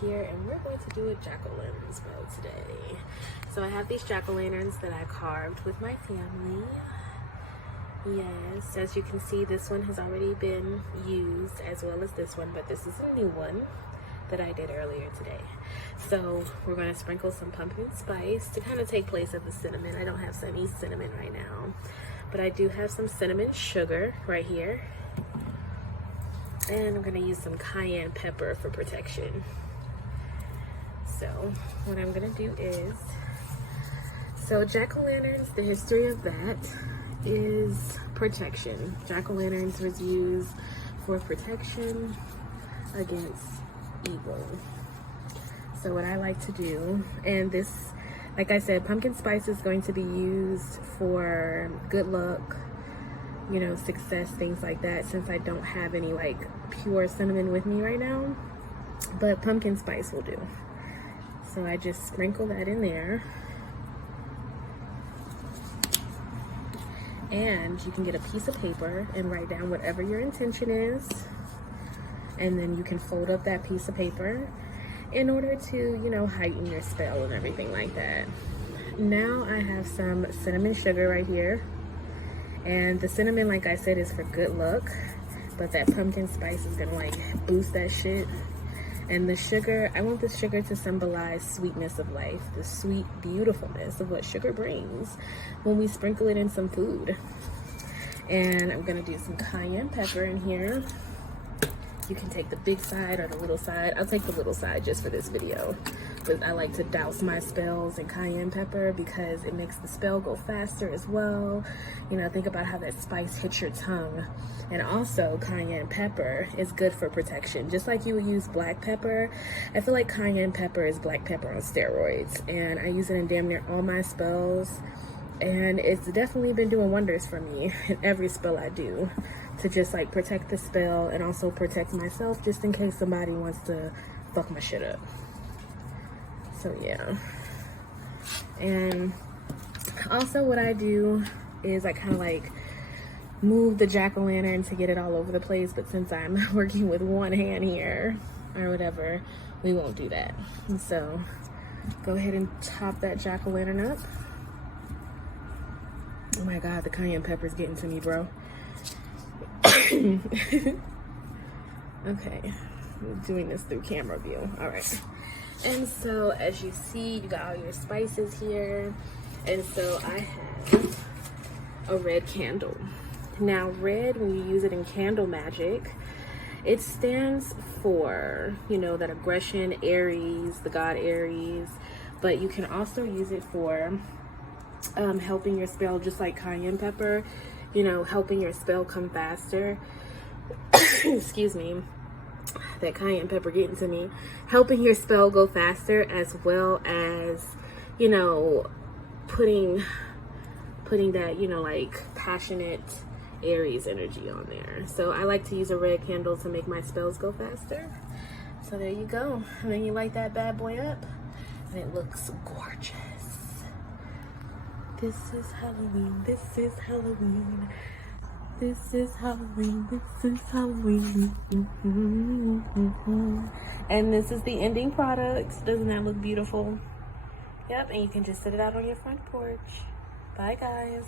here, and we're going to do a jack-o'-lantern spell today. So I have these jack-o'-lanterns that I carved with my family. Yes, as you can see, this one has already been used as well as this one, but this is a new one that I did earlier today. So we're going to sprinkle some pumpkin spice to kind of take place of the cinnamon. I don't have any cinnamon right now, but I do have some cinnamon sugar right here. And I'm going to use some cayenne pepper for protection. So what I'm going to do is, so jack-o'-lanterns, the history of that is protection. Jack-o'-lanterns was used for protection against evil. So what I like to do, and this, like I said, pumpkin spice is going to be used for good luck, you know, success, things like that, since I don't have any like pure cinnamon with me right now, but pumpkin spice will do. So I just sprinkle that in there, and you can get a piece of paper and write down whatever your intention is, and then you can fold up that piece of paper in order to, you know, heighten your spell and everything like that. Now I have some cinnamon sugar right here. And the cinnamon, like I said, is for good luck, but that pumpkin spice is gonna like boost that shit. And the sugar, I want the sugar to symbolize sweetness of life, the sweet beautifulness of what sugar brings when we sprinkle it in some food. And I'm gonna do some cayenne pepper in here. You can take the big side or the little side. I'll take the little side just for this video. But I like to douse my spells in cayenne pepper because it makes the spell go faster as well. You know, think about how that spice hits your tongue. And also, cayenne pepper is good for protection. Just like you would use black pepper, I feel like cayenne pepper is black pepper on steroids. And I use it in damn near all my spells. And it's definitely been doing wonders for me in every spell I do, to just like protect the spell and also protect myself just in case somebody wants to fuck my shit up. So yeah. And also what I do is I kind of like move the jack-o'-lantern to get it all over the place, but since I'm working with one hand here or whatever, we won't do that. And so go ahead and top that jack-o'-lantern up. Oh my god, the cayenne pepper's getting to me, bro. Okay, I'm doing this through camera view. All right. And so as you see, you got all your spices here. And so I have a red candle. Now red, when you use it in candle magic, it stands for, you know, that aggression, Aries, the god Aries. But you can also use it for helping your spell, just like cayenne pepper, you know, helping your spell come faster. Excuse me, that cayenne pepper getting to me. Helping your spell go faster, as well as, you know, putting that, you know, like passionate Aries energy on there. So I like to use a red candle to make my spells go faster. So there you go. And then you light that bad boy up and it looks gorgeous. This is Halloween, this is Halloween, this is Halloween, this is Halloween. And this is the ending product. Doesn't that look beautiful? Yep, and you can just sit it out on your front porch. Bye, guys.